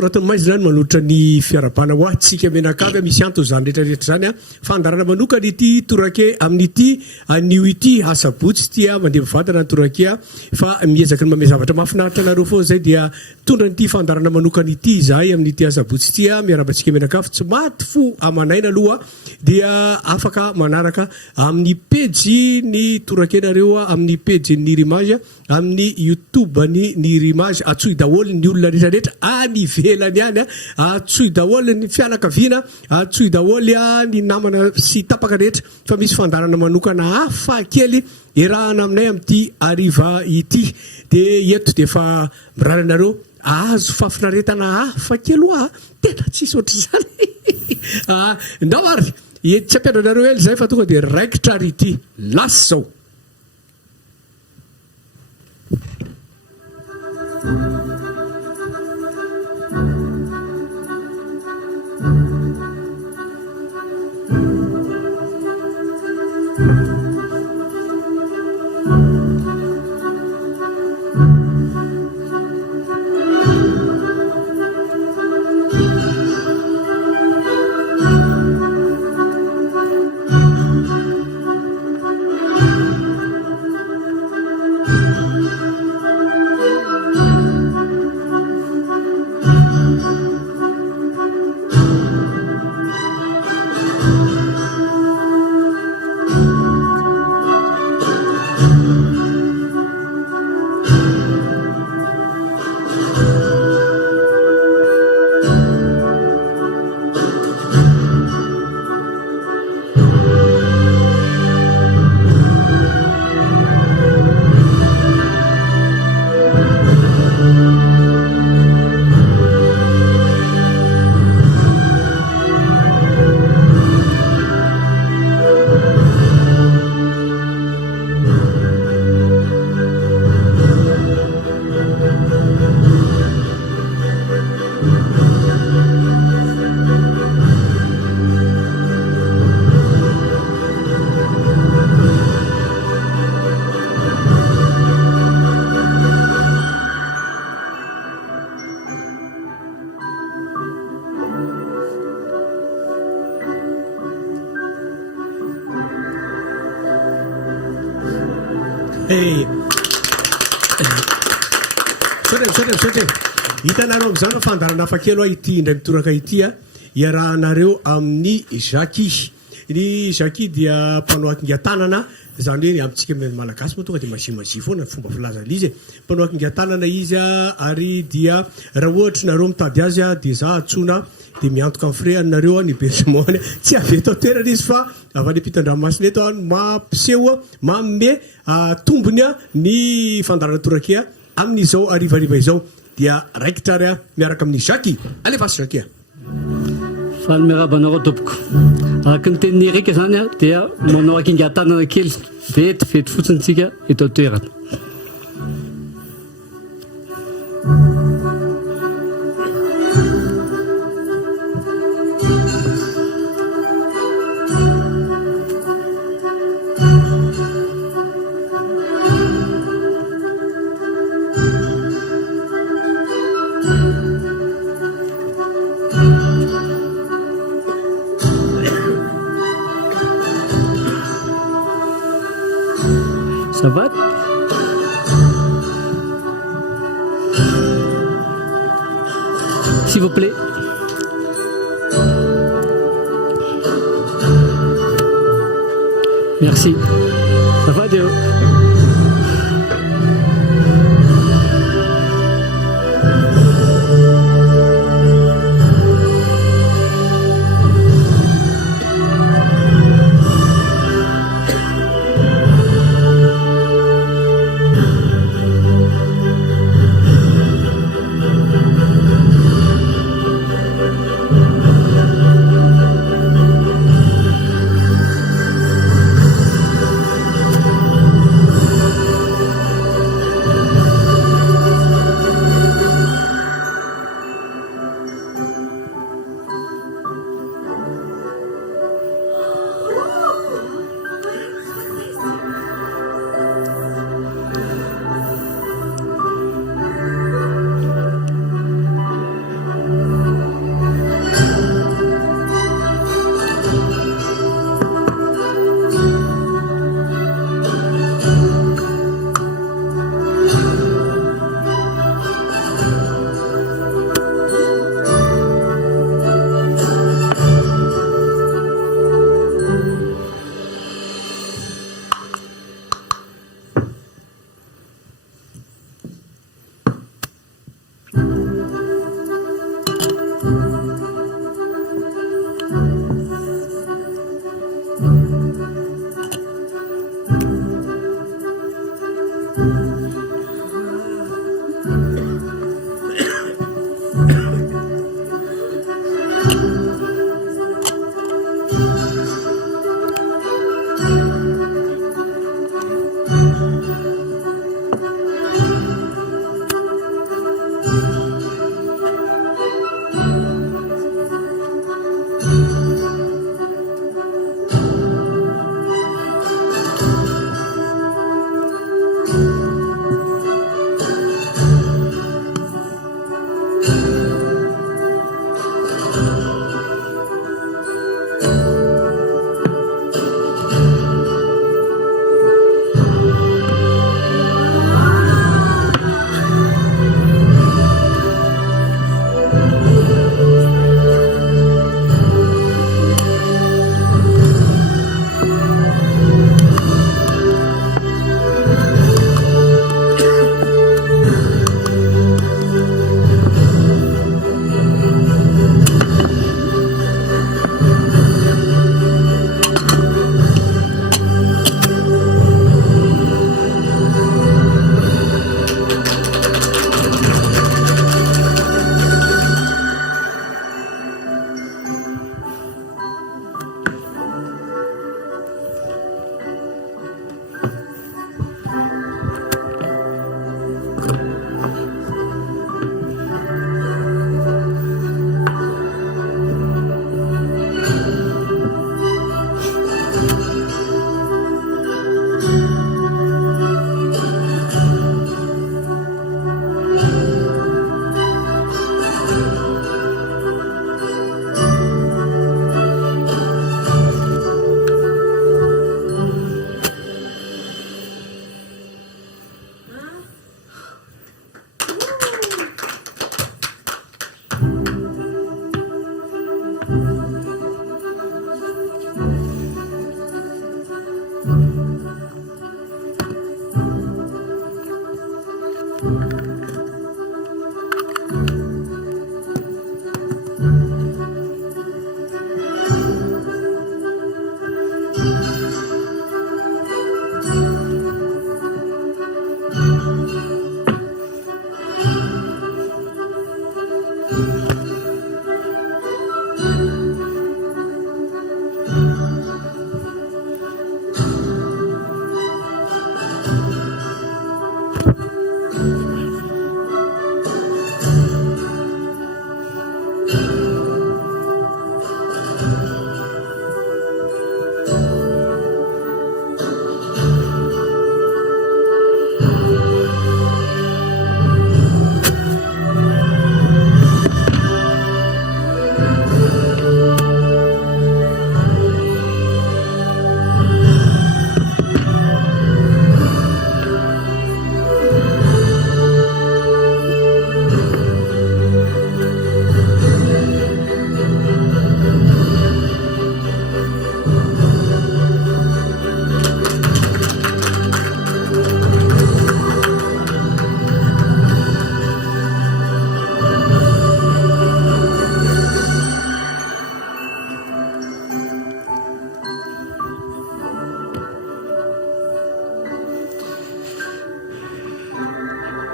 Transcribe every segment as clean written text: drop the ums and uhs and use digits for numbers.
soratany maizy zany manolotra ny fiarabana ho atsika menakavy misy anto zany rehetrarehetra zany a fandarana manokana ity torake amin'ity anio ity asabotsy tia mandeha mivantana ny torake fa miezaka ny mame zavatra mahafinaritra anareo foana zay dia tondra nyity fandarana manokana ity zahay amin'ity asabotsy tia miarabantsika menakavy tsy maty fo amanaina aloha dia afaka manaraka amin'ny pejy ny torakenareo amin'ny pejy ny rimage amin'ny youtube ny rimage atsoy daholo ny olona rehetrarehetra any velany any atsoy daholo ny fianakaviana atsoy daholo ny namana sy tapaka rehetra fa misy fandarana manokana hafa kely erahana aminay amin'ity ariva ity dia eto dia fa miraranareo azo fafinaretana hafa kely oa tena tsisy ohatry zany ndao ary tsy ampiandrareo ely zay fa tonga dia raikitra ary ity lasy zao sotra hitanareo amin'izany fandarana hafa kely ity indray mitoraka ity iarahanareo amin'ny Jackie ny Jackie dia mpanao akingan-tanana zany hoe amintsika malagasy moa tonga dia mazimazia foana fomba filaza izy mpanao akingan-tanana izy ary dia raha ohatra nareo mitady azy dia za atsona dia miantoka amin'ny frehanareo ny bergemone tsy avy eto toerana izy fa avy any ampitan-dranomasina eto mampiseho manome tombony ny fandarana torake amin'izao arivariva izao dia raikitra ary miaraka amin'ny Jackie alefasy Jackie faly miarabanareo tompoko araka ny tenin'ny Erika zany dia manao akingan-tanana kely vetivety fotsiny tsika eto toerana Ça va? S'il vous plaît. Merci. Ça va, Déo?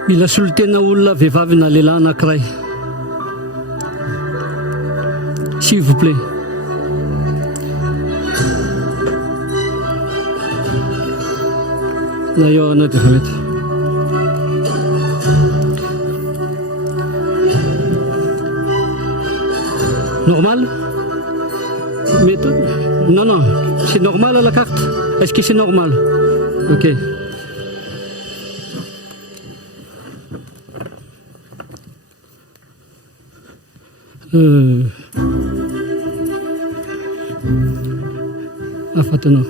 Mila solotena olona vehivavy na lehilahy anankiray. S'il vous plaît. Na eo anaty efa mety. Normal? Mety? Non, non. C'est normal la carte? Est-ce que c'est normal? Ok. Afatano.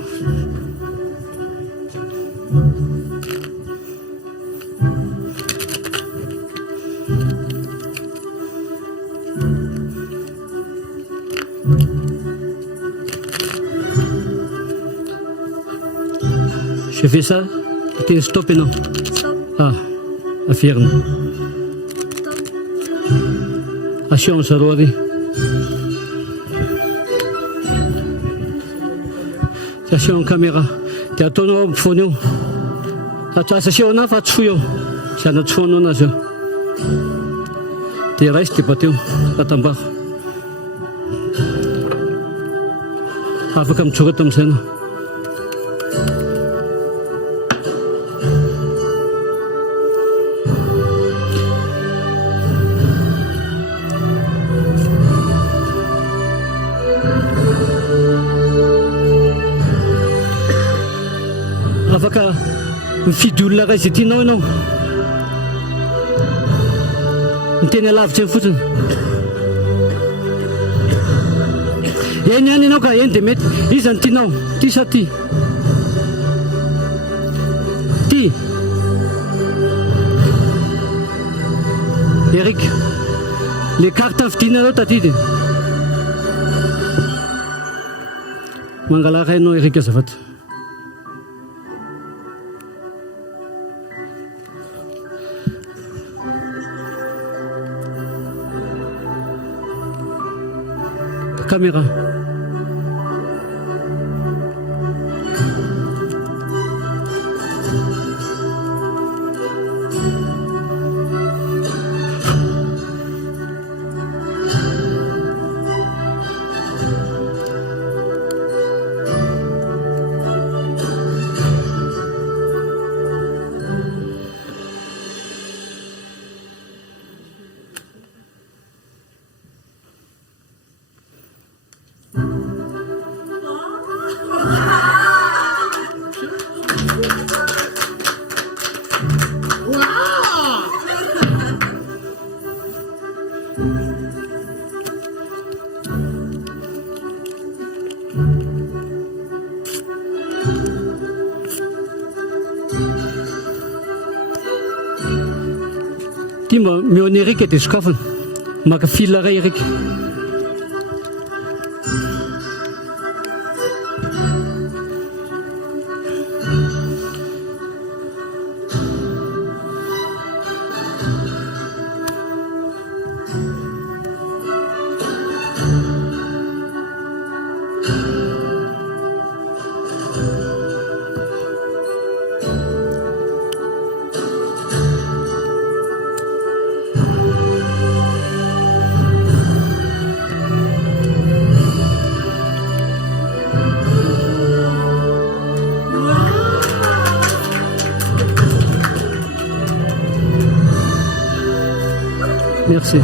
Je fais ça. T'es stoppé non? Stop. Ah, affirme. Assurance à l'oreille. Station caméra. T'es à ton phone. Attends, station on a fait fouillon. C'est notre phone on a ça. T'es resté pas t'es. Attends pas. Afin comme tu retombes ça. Afaka mifidy olona ray izay tianao ianao. Ny tena lavitra eny fotsiny. Eny ihany ianao ka eny dia mety. Iza ny tianao? Ty sa ty? Ty. Eric. Le carte vidiana reo tadidy. Mangalaka ianao Erika azafady. Caméra. Ty mba mihoan'ny Erika dia sokafana. Maka fil iray Erika. Merci.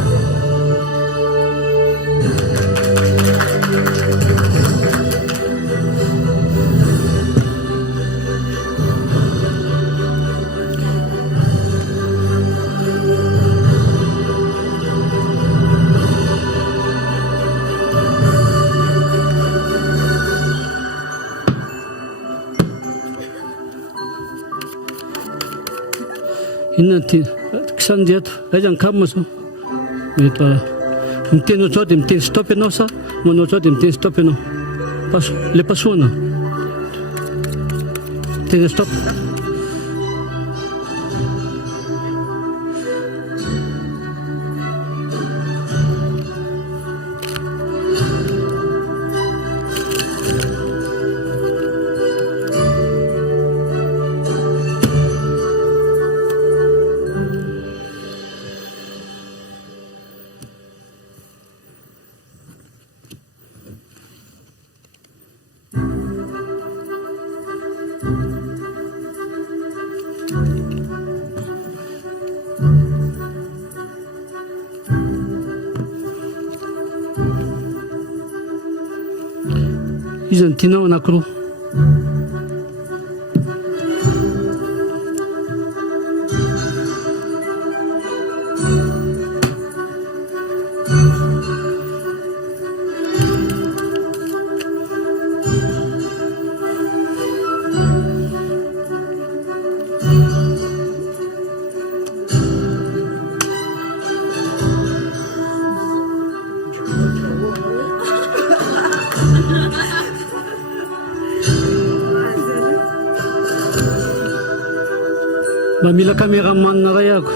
Inona ty kisan'dy ato aiza ny kamo sao mety miteny ohatrao dia miteny stop ianao sa manao ohatrao dia miteny stop ianao le pasoana teny stop. Iza ny tianao anankiroa? Mba mila caméraman iray ako.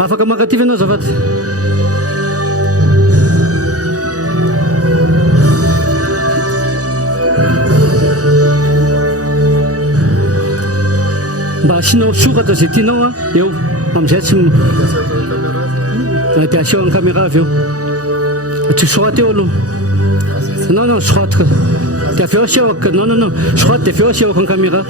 Afaka makativy ianao azafady. Mba asianao sokatra izay tianao eo amin'izay tsy dia asio ny caméra avy eo. Tsy soaty eo aloha. Non, non, soataka. Dia avy eo asiako. Non, non, non. Soaty dia avy eo asiako ny caméra.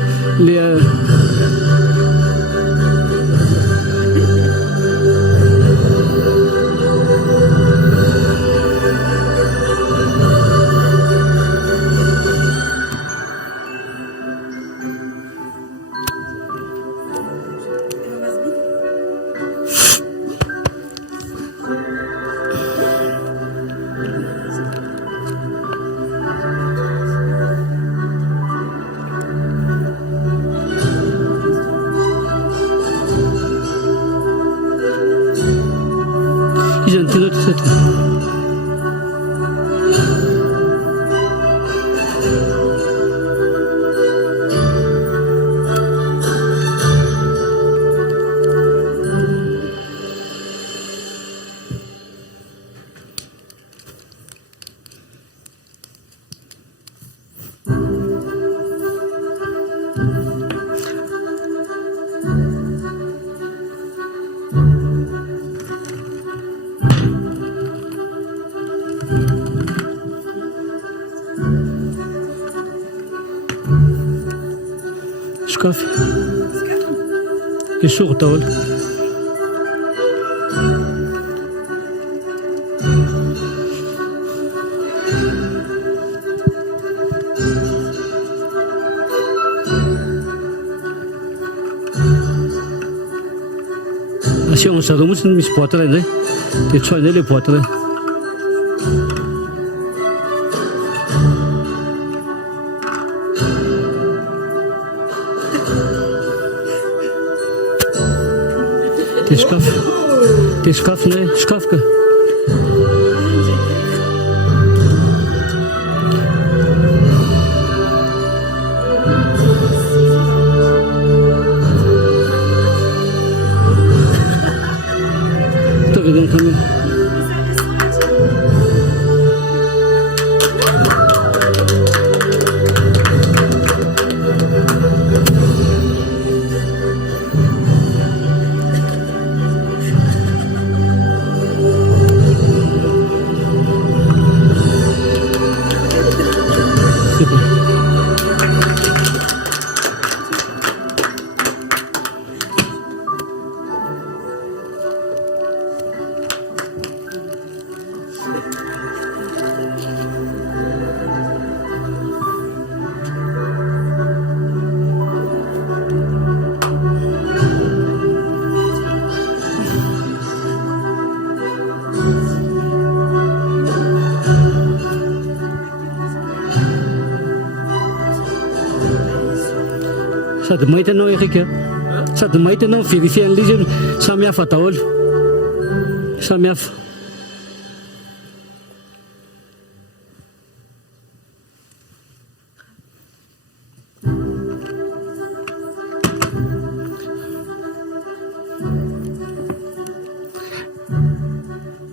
Iza ny tianao ty sady. Sakafo. Isoro daholo. Asiahana zareo motsy misy boaty iray indray dia tsoahina ilay boaty iray. Dia sakafo. Dia sakafo nay, sakafo ka. Ito kami. Sady mahita anao Erika, sady mahita anao verifian'ilay izy samy hafa daholo, samy hafa.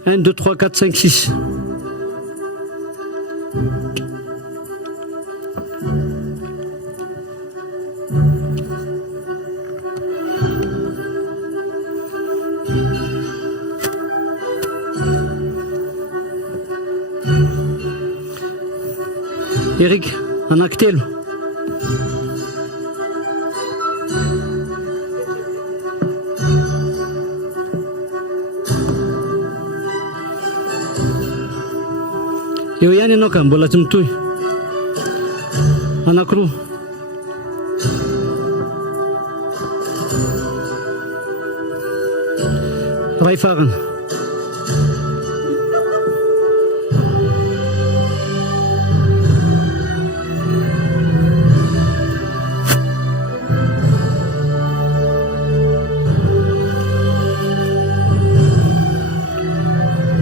Un, deux, trois, quatre, cinq, six. Eric, anankitelo. Eo ihany ianao ka mbola tsy mitohy. Anankiroa. Ray farana.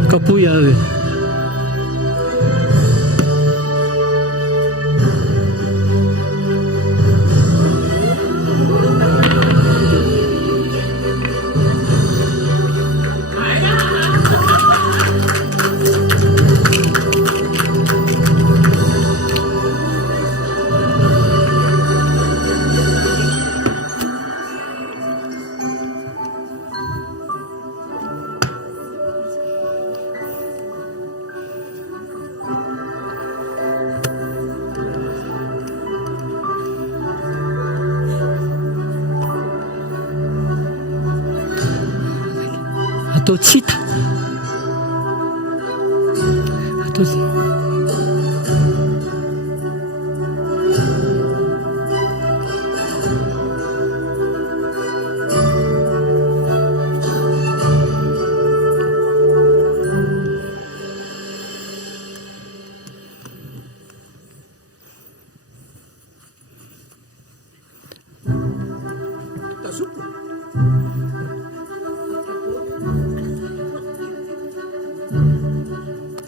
Kapuya avy. Atau cita. Atau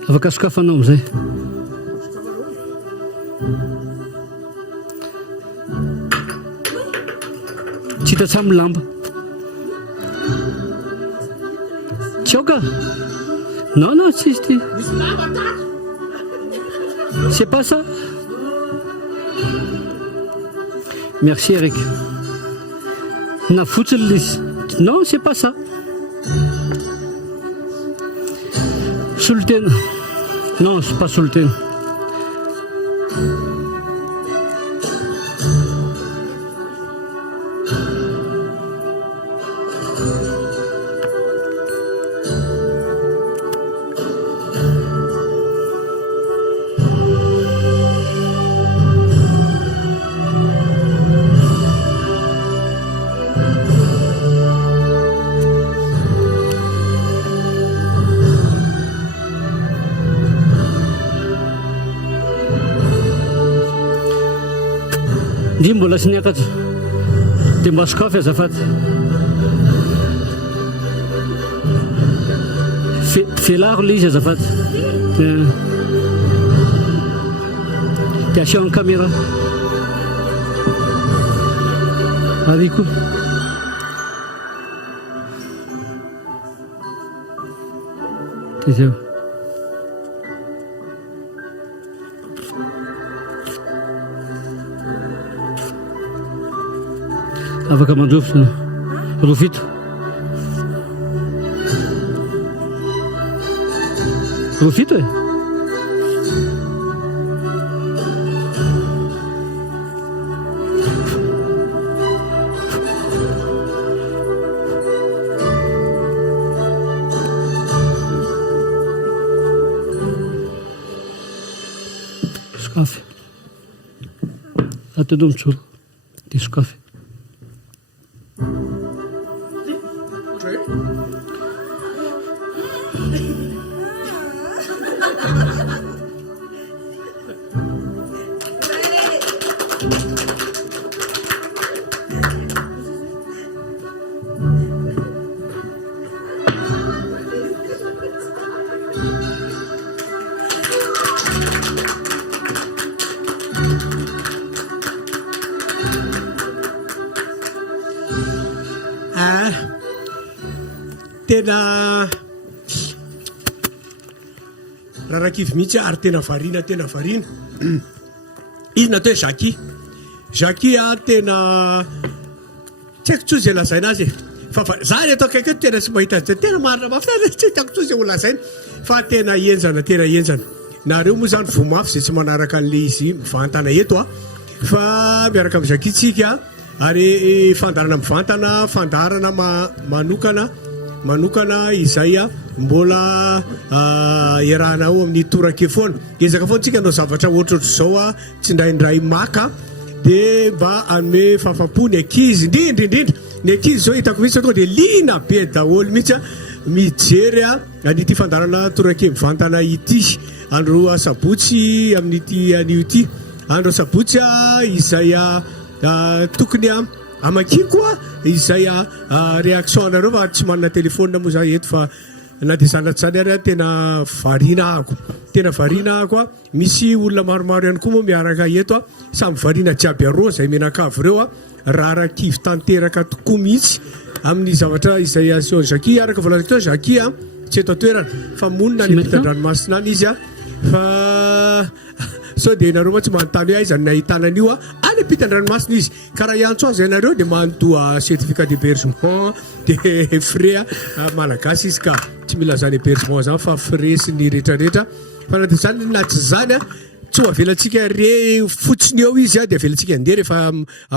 Afaka sokafanao amizay. Tsy hita tsamy lamba. Tsy aoka? Non, non, tsisy ty. C'est pas ça. Merci Eric. Na fotsiny l'izy. Non, c'est pas ça. Solotena. Non, c'est pas solotena. Dia mbola sy niakatra dia mba sokafy azafady felaro le izy azafady dia asio amin'ny caméra ary koa dia zay afaka mandrofitra roa fito e sokafy atao mitsoro dia sokafy tena rarakivy mihitsy ary tena variana izy natao hoe Jackie tena tsy haiko tsoa zay lazaina azy fa za ny atao kaiky tena tsy mahita tena marina mafy tsy hitako tsoa zay ho lazaina fa tena enjana nareo moa zany vomafy zay tsy manaraka an'le izy mivantana eto fa miaraka amin'ny Jackie tsika ary fandarana mivantana fandarana manokana izay mbola iarahanao amin'ny torake foana ezaka foana tsika anao zavatra ohatrohatro zao tsy ndraindray maka dia mba anome fahafapo ny ankizy indrindra ny ankizy zao hitako mihitsy tonga dia lina be daholo mihitsy mijery an'ity fandarana torake mivantana ity andro sabotsy amin'ity anio ity andro sabotsy izay tokony amakiany koa izay réaction anareo fa tsy manana telefônina moa za eto fa na dia zanatsany ary tena variana ahako misy olona maromaro ihany koa moa miaraka eto samy variana jiaby aroa zay menakavy reo rarakivy tanteraka tokoa mihitsy amin'ny zavatra izay asion Jackie araka volazako teo Jackie tsy eto toerana fa monina any ampitan-dranomasina any izy fa so dia nareo ma tsy manontany hoe aiza nahitana an'io any ampitan-dranomasina izy karaha iantso azy nareo dia mandoa certificat d'hébergement dia frais malagasy izy ka tsy mila zany hébergement zany fa frais sy ny rehetrarehetra fa na dia zany na tsy zany tsy ho avelantsika re fotsiny eo izy dia avelantsika andeha rehefa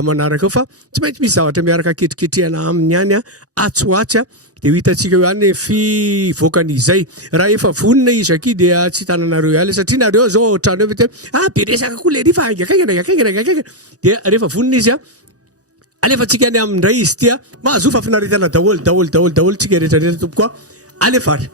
manaraka eo fa tsy maintsy misy zavatra miaraka ketriketrehana aminy any atsoatsy dia ho hitantsika eo ihany fivoakan'izay raha efa vonina izy aky dia tsy hitananareo ihany satria nareo zao ohatrany eo be resaka koa le rifa angakaikana dia rehefa vonina izy alefantsika any amindray izy tia mahazofa finaritana daholo tsika rehetrarehetra tompo koa alefary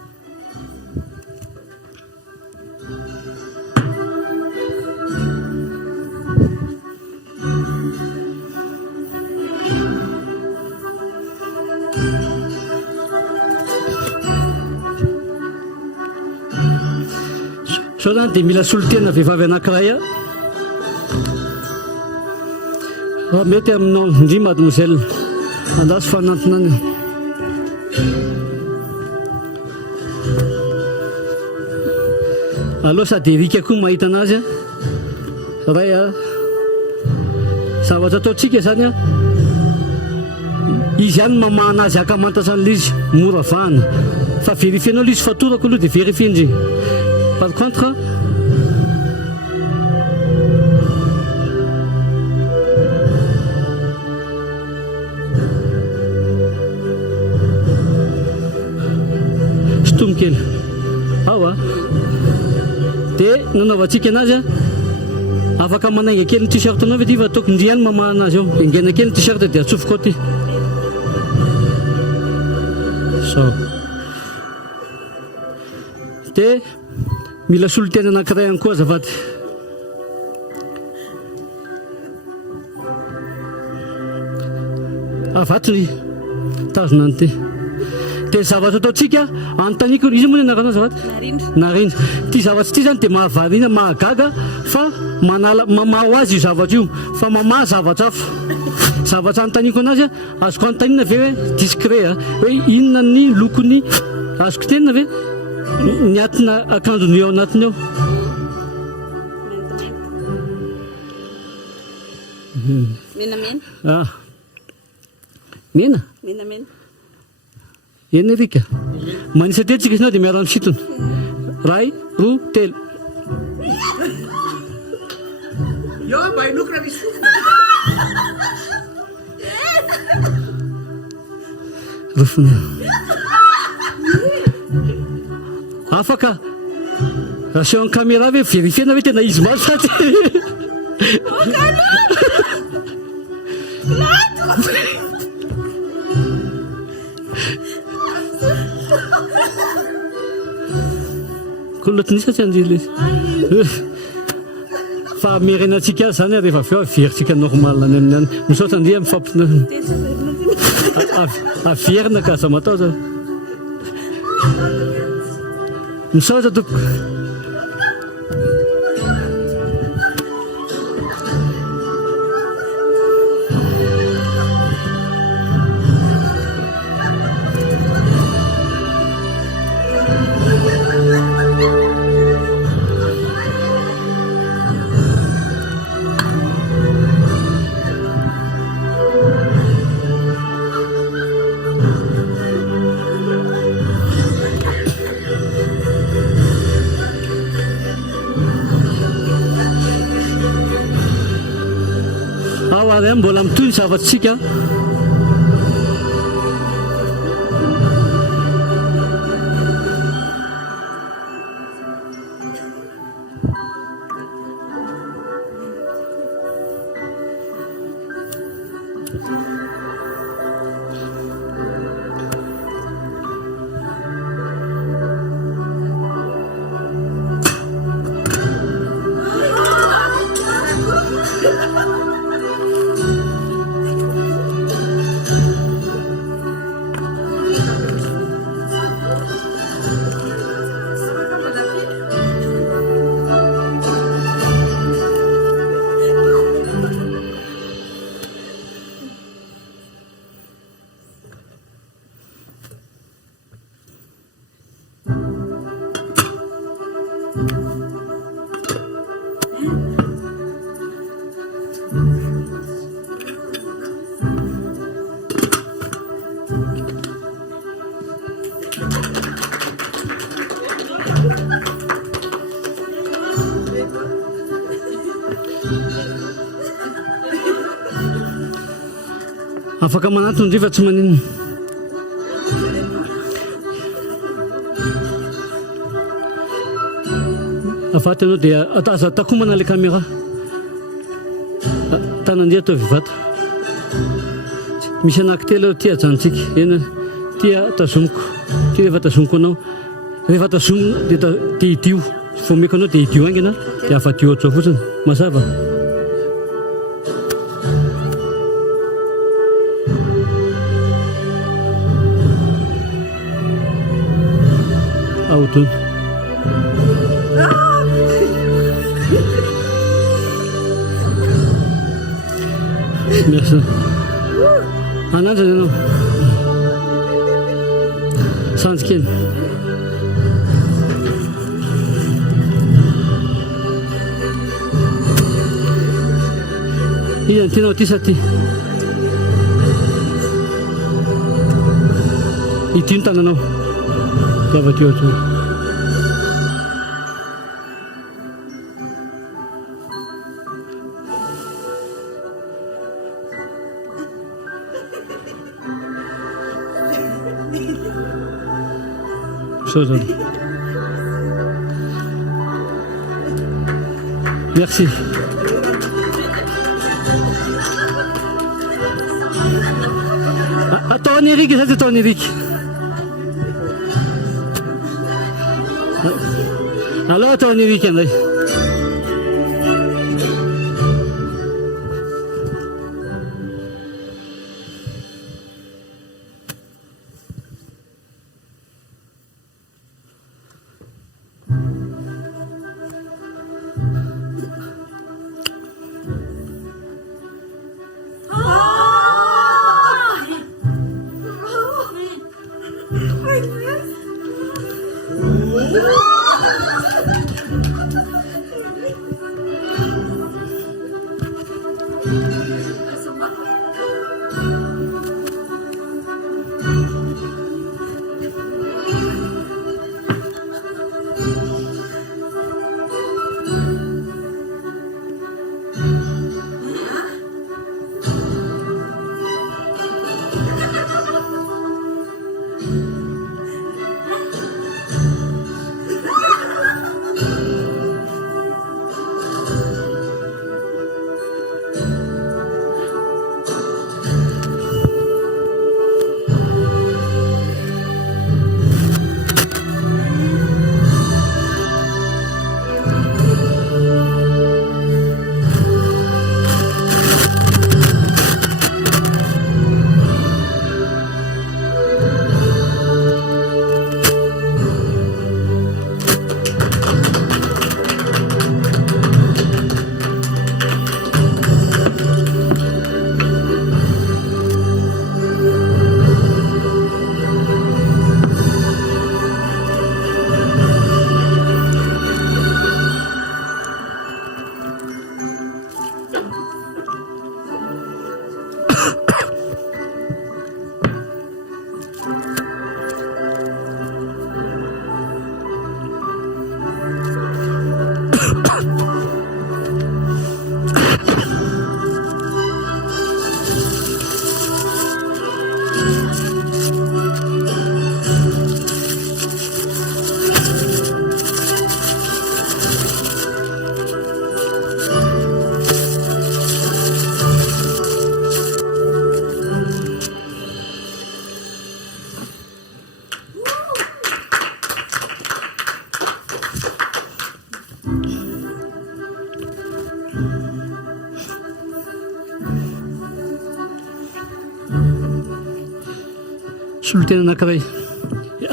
Sao zany dia mila solotena vehivavy anankiray mety aminao indri mademoiselle andaso fanantonany aloha sady erika koa mahita anazy ray zavatra ataontsika zany izy ihany mamahana azy akamantatra an'ilay izy mora vahana fa vérifienao ilay izy fatorako aloha dia vérifie indri par contre sotomokely ao dia nanaovantsika anazy afaka manainga kely ny t-shirt anao ve ty fa ataoko indri ihany mamahana azy ao ingena kely ny t-shirt dia atsofoko ao ty so dia mila solotena anankiray ihany koa azafady avatony tazona ny ty dia zavatra ataontsika anontaniko izy moa ny anarana zavatra narindra ty zavatra ty zany dia mahavariana mahagaga fa mamaho azy io zavatra io fa mamaha zavatra hafa zavatra anontaniko anazy azoko anontanina ve hoe discret hoe inona ny lokony azoko tenina ve ny atina akanjony eo anatiny ao mena eny rika manisa tetsika isinao dia miarano fitona ray roa telo rofona afaka raseho ny caméra ve vérifiena ve tena izy maro sady kolotinisa tsy anjely fa merenantsika azy zany rehefa avy eo averitsika normal any amin'ny any misaotra andria mifampina averina ka aza matao zany misaotra toko mbola mitoy ny zavatsika afaka manatony ndry fa tsy maninona afaty anao dia aza takomana le caméra tanandria atao vivata misy anankitelo ty ajanontsika eny tia tazomiko ty rehefa tazomiko anao rehefa tazomina dia idio fomeko anao dia idio aingana dia afadio ohatro fotsiny mazava aotony Merci. Another no. Sunskin. Iyan tinotis ati. Itinta na no. Dapat yun. Merci. Ton Eric, ça c'est ton Eric. Alors ton Eric, André. Sultan anankiray.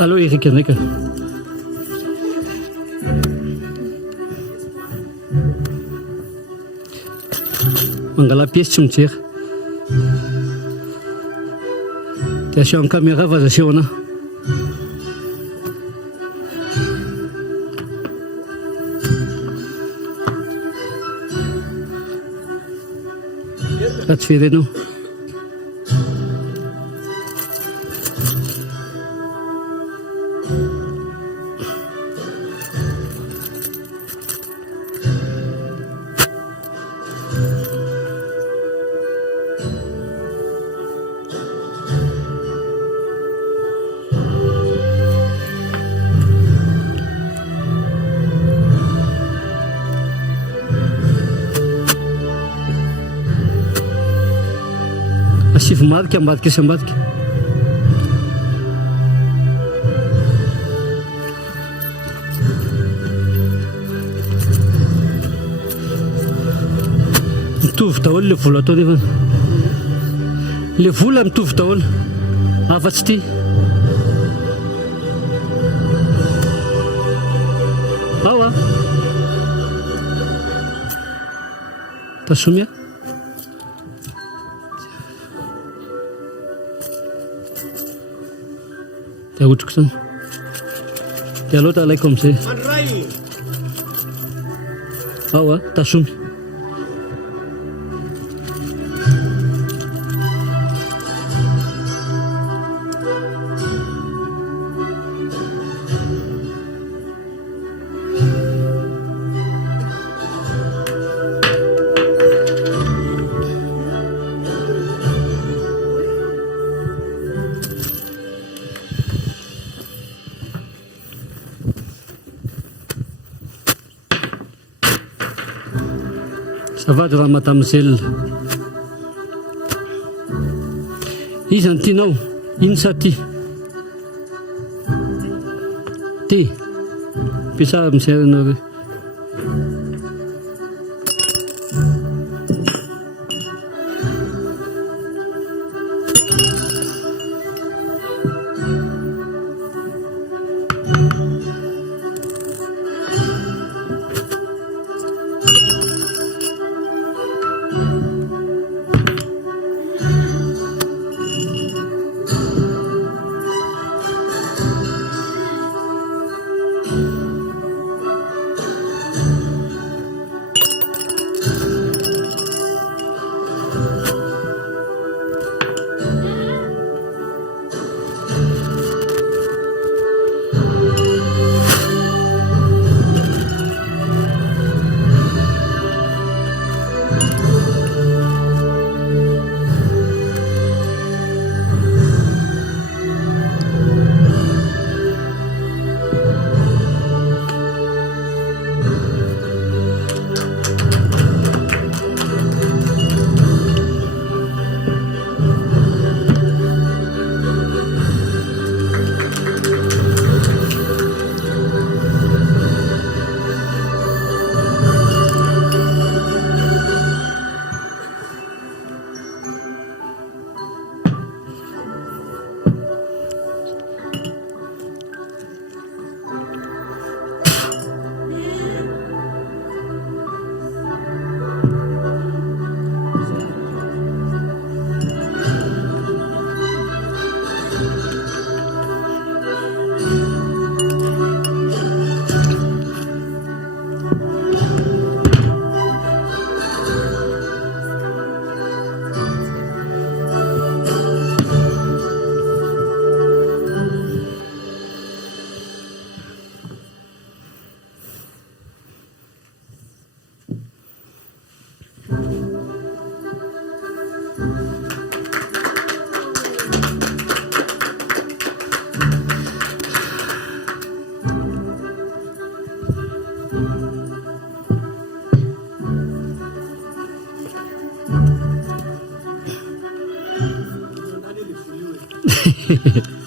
Allô Eric ndraika. Mangala pièce tsy mijery. Dia asio amin'ny caméra fa aza asehona. Raha tsy verenao. Asivy marika ambadika sy ambadika. Mitovy daholo le vola atao nefa. Le vola mitovy daholo. Afa-tsy ity. tasomia dia aotriko zany dia loatra alaiko amin'izay mandray ao a tasomy Savady raha matamizela izy any tianao ino sa ty ty mpiasa amin'izay anareo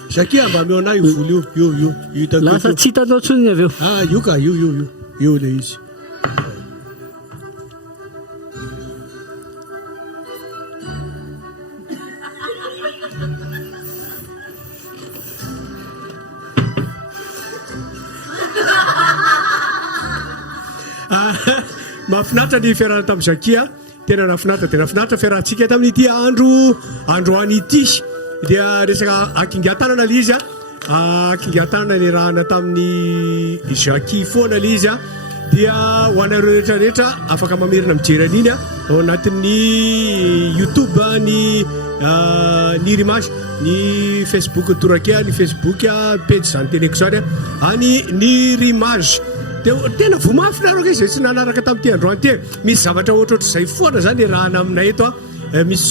Shakia mba ameona io volo io hitako lasa tsy hitanao tsony avy eo io ka io le izy mahafinaritra ny fiarahana tamin'ny Zakia tena nafinaritra dia nafinaritra fiarahantsika tamin'ity andro an'ity dia resaka akingatanana le izy akingatanana ny rahana tamin'ny Zakia foana le izy dia ho anareo rehetrarehetra afaka mamerina mijery an'iny ao anatin'ny YouTube ny Rimage ny Facebook Torakia ny Facebook page zany teneko zany any ny Rimage tena vomafinareo izy tsy nanaraka tamin'ity androany ty misy zavatra ohatrohatr'izay foana zany rahana aminay eto misy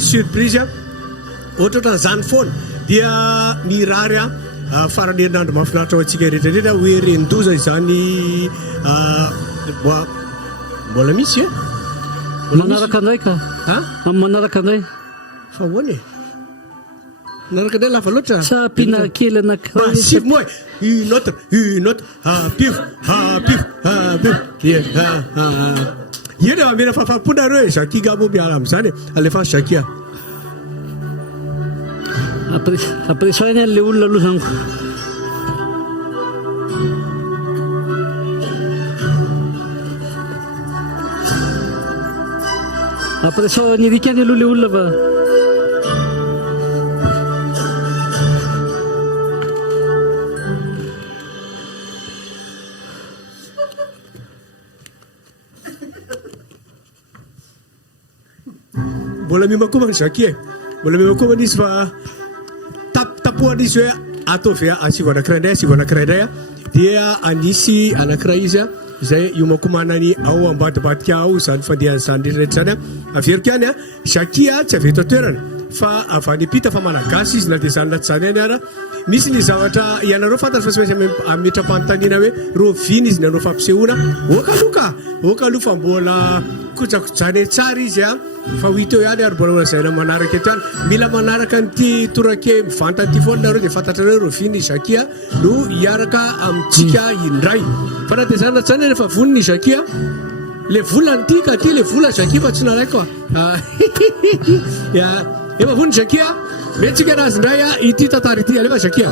surprise ohatrohatra zany foana dia mirary farany herinandro mahafinaritra ao antsika rehetrarehetra hoe rendoza izany mbola misy manaraka anay ka manaraka anay fa hoany manaraka anay lafa loatra sa pina kely anankiray sivy moa une autre pif ina mamena fahafaponareo Zakia mo miala amin'izany alefa Zakia après ça ny le olona aloha zaniko Après ça nirikany aloha le olona fa mbola mimakomana zaky mbola mimakomana izy fa tapohana izy hoe ataovy asivo anankiray indray dia anisy anankiray izy zay iomakomanany ao ambadibadika ao zany fandehan'izany rehetrarehetra zany averiko ihany zakia tsy avy eto toerana fa avy any apita fa malagasy izy na dia zany naty zany any misy ny zavatra ianareo fantasy fa tsy maintsy ametra-panontaniana hoe roviny izy nanao fampisehoana oka aloha fa mbola kojakojany tsara izy fa ho hita eo ihany ary mbola olazaina manaraka eto ihany mila manaraka nyty torake mivantany ty foana nareo dia fantatrareo roviny zakia no hiaraka amintsika indray fa na dia zany natsany rehefa voniny zakia le volany ty ka ty le vola zakia fa tsy naraiko efa voniny zakia mentsika anazy indray ity tantara ity alefa zakia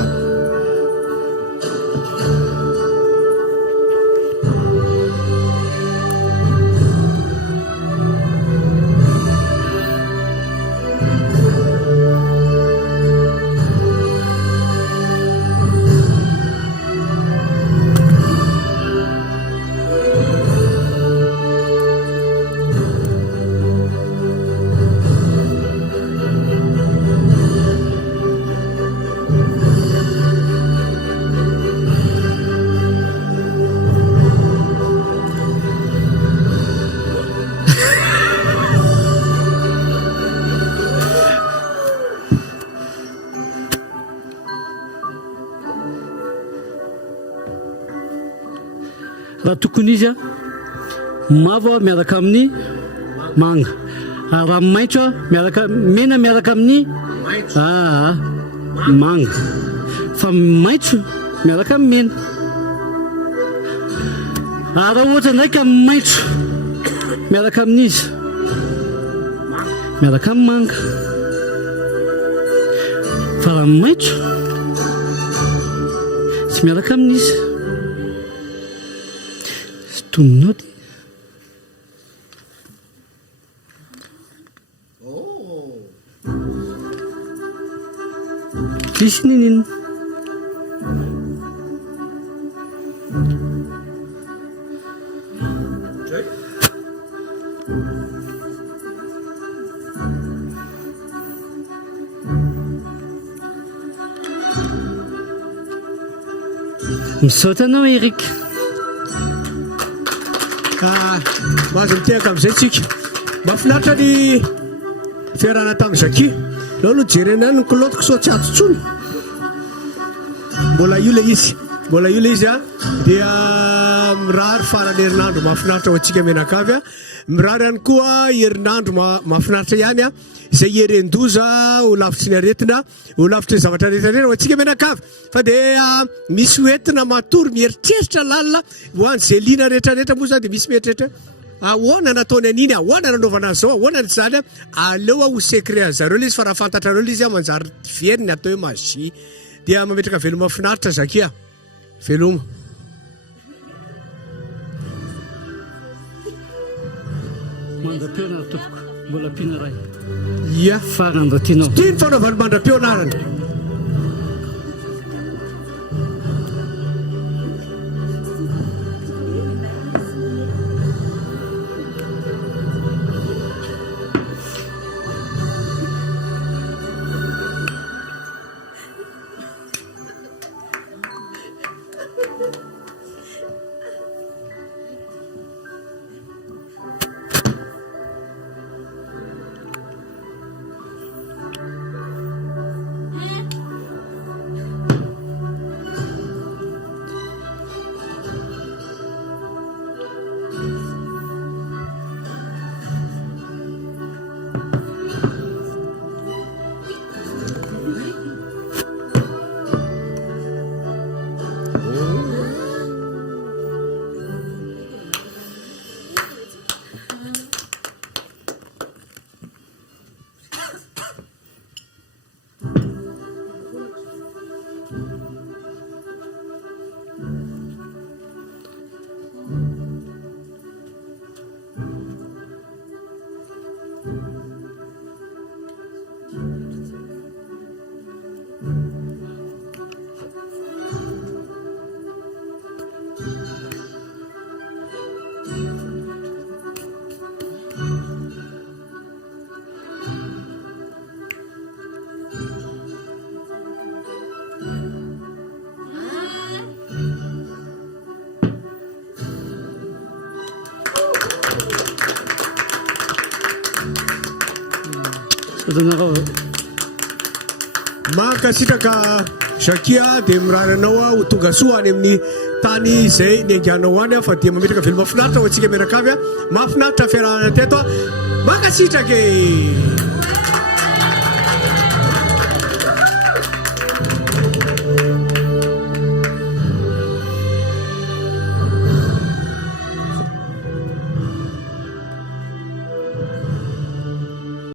raha tokony izy mavo miaraka amin'ny manga ary raha maitso miaraka mena miaraka amin'ny manga fa maitso miaraka amin'ny mena ary raha ohatra ndraika maitso miaraka amin'izy miaraka amin'ny manga fa raha maitso tsy miaraka amin'izy tononao ty isy ninina misaotra anao Eric mahazo mitehaka amin'izay tsika mahafinaritra ny fiarana tamin'ny zaki lao no jerena ny kolotiko so tsy atotsony mbola io le izy dia mirary farany herinandro mahafinaritra ho antsika menakavy mirary ihany koa herinandro mahafinaritra ihany izay herendoza ho lavitry ny aretina ho lavitry ny zavatra rehetrarehetra ho antsika menakavy fa dia misy hoentina matory mieritreritra lalina ho any zelina rehetrarehetra moa zany dia misy mieritreritra ahoana nataony aniny ahoana nanaovana zao ahoana ny zany aleo ho secret zareo le izy fa raha fantatrareo le izy manjary veriny atao hoe magie dia mametraka veloma mahafinaritra zakia veloma mandra-pionara tompoko mbola pina ray ia farandratinao tiny fanaovany mandra-pionarany Zanako. Mankasitraka Zakia dia miraranao ho tonga soa any amin'ny tany izay nianganao any fa dia mametraka velo mahafinaritra ho antsika miaraka avy mahafinaritra fiarahana teto mankasitraka